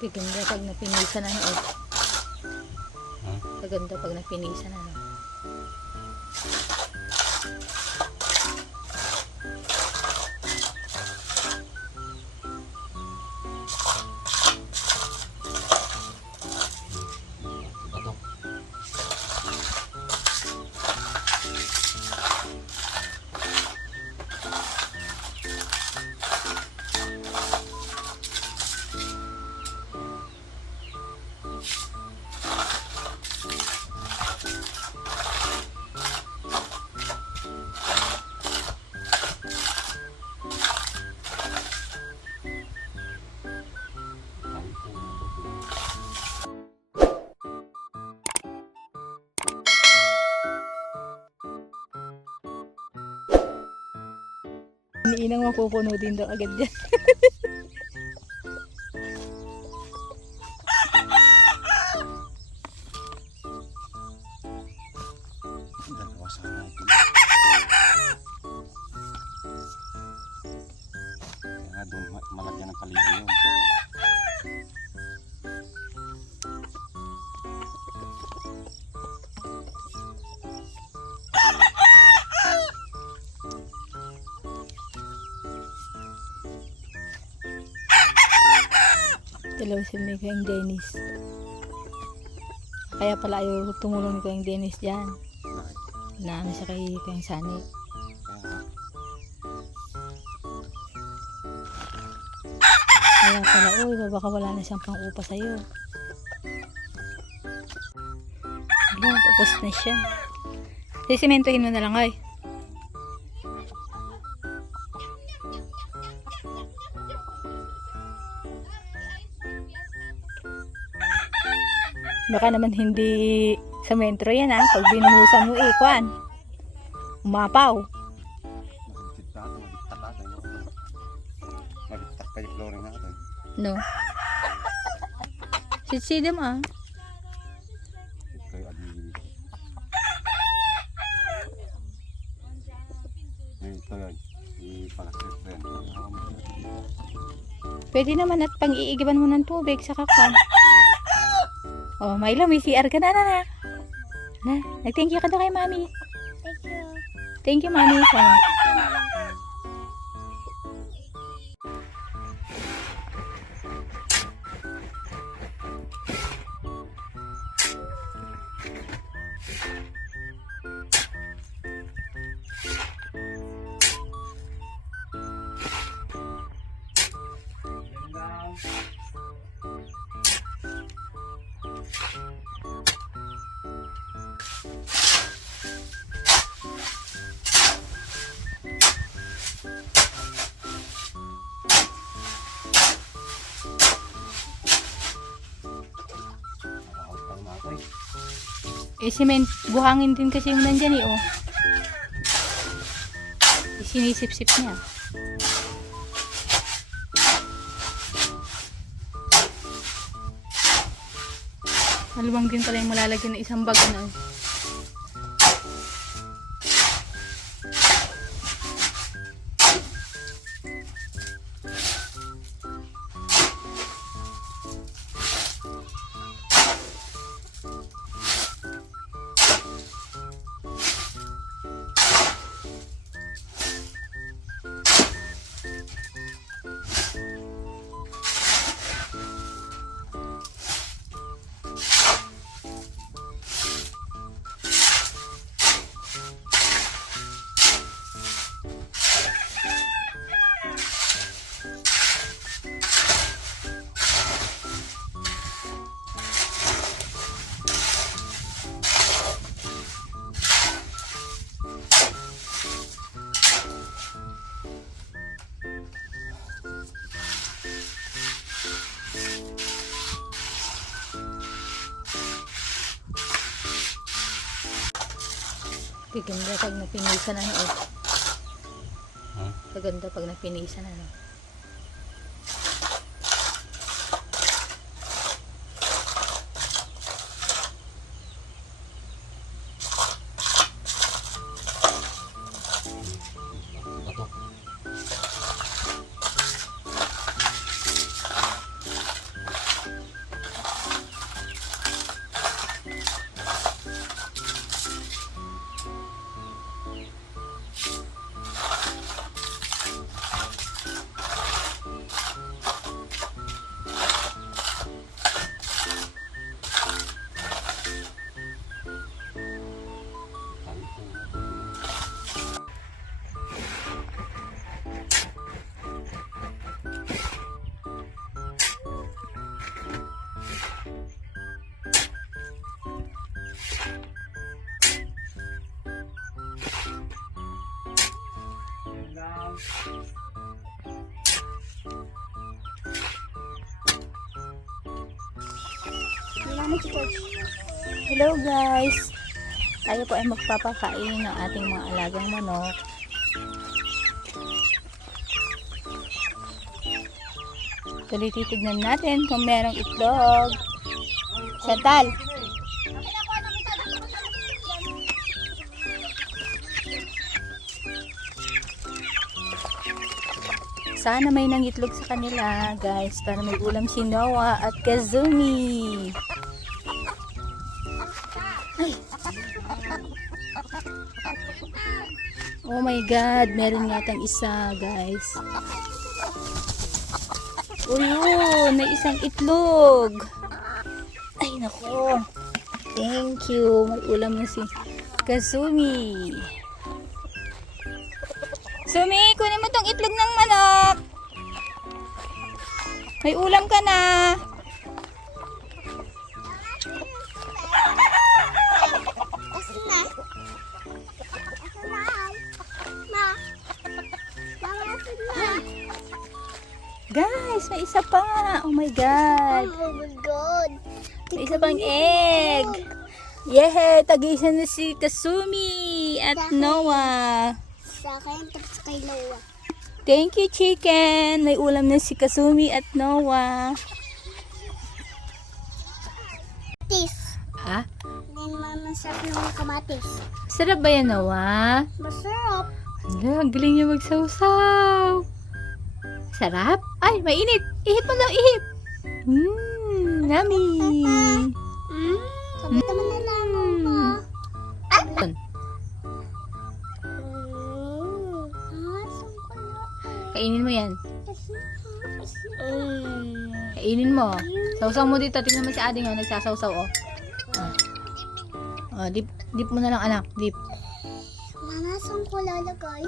Gaganda pag napinisan ano eh. Gaganda pag napinisan ano. Iniinang mapupuno din daw agad dyan. Dalawa sana ito. Kaya doon malagyan ng paligid yun. Dalawa si Mika yung Dennis. Kaya pala ayaw tumulong ni Kuya Dennis dyan. Na ano siya kay Kuya Sani. Kaya pala, uy, baka wala na siyang pang-upa sa'yo. Wala, tapos na siya. Sisimentohin mo na lang, ay. Baka naman hindi sa mentro yan ha. Pag binuhusan mo kwan. Umapaw. Mabigtak pa yung flooring natin. No. Sitsidam ah. Kaya abili. Ito yan. Ipalakit rin. Pwede naman at pang-iigiban mo ng tubig sa kakwan. Oh, Milo, may CR ka na. Na, nag-thank you ka daw kay Mami. Thank you. Thank you, Mami. Ano? Cement, buhangin din kasi yung nandyan oh. Sinisip-sip niya. Maluwang din pala yung malalagyan ng isang bag na gaganda pag napinisan ano eh. Gaganda pag napinisan ano. Hello guys! Tayo po ay magpapakain ng ating mga alagang manok. Tuloy titignan natin kung merong itlog. Chantal! Sana may nangitlog sa kanila guys para may ulam si Noah at Kazumi. Ay. Oh my god, meron yatang isa guys. Oh yun, may isang itlog. Ay nako. Thank you. May ulam na si Kazumi. Sumi, kunin mo tong itlog ng manok. May ulam ka na. Asan na? Ma? Mama, asan na? Guys, may isa pa. Oh my god. Oh my God. May isa pang egg. Yehey, tag-isa na si Kazumi at Noah. Sa akin, tapos kay Lola. Thank you, chicken. May ulam na si Kazumi at Noah. Kamatis. Ha? Hindi naman masarap ng kamatis. Sarap ba yan, Noah? Masarap. Hala, ang galing niya magsawsaw. Sarap? Ay, mainit. Ihip mo lang, ihip. Yummy. Sabi naman na lang, Mama. Kainin mo yan. Kainin mo. Sausaw mo dito. Tingnan mo si Ading, oh. Nagsasawsaw, oh. Oh, dip mo na lang, anak. Dip. Mama, saan ko lalagay?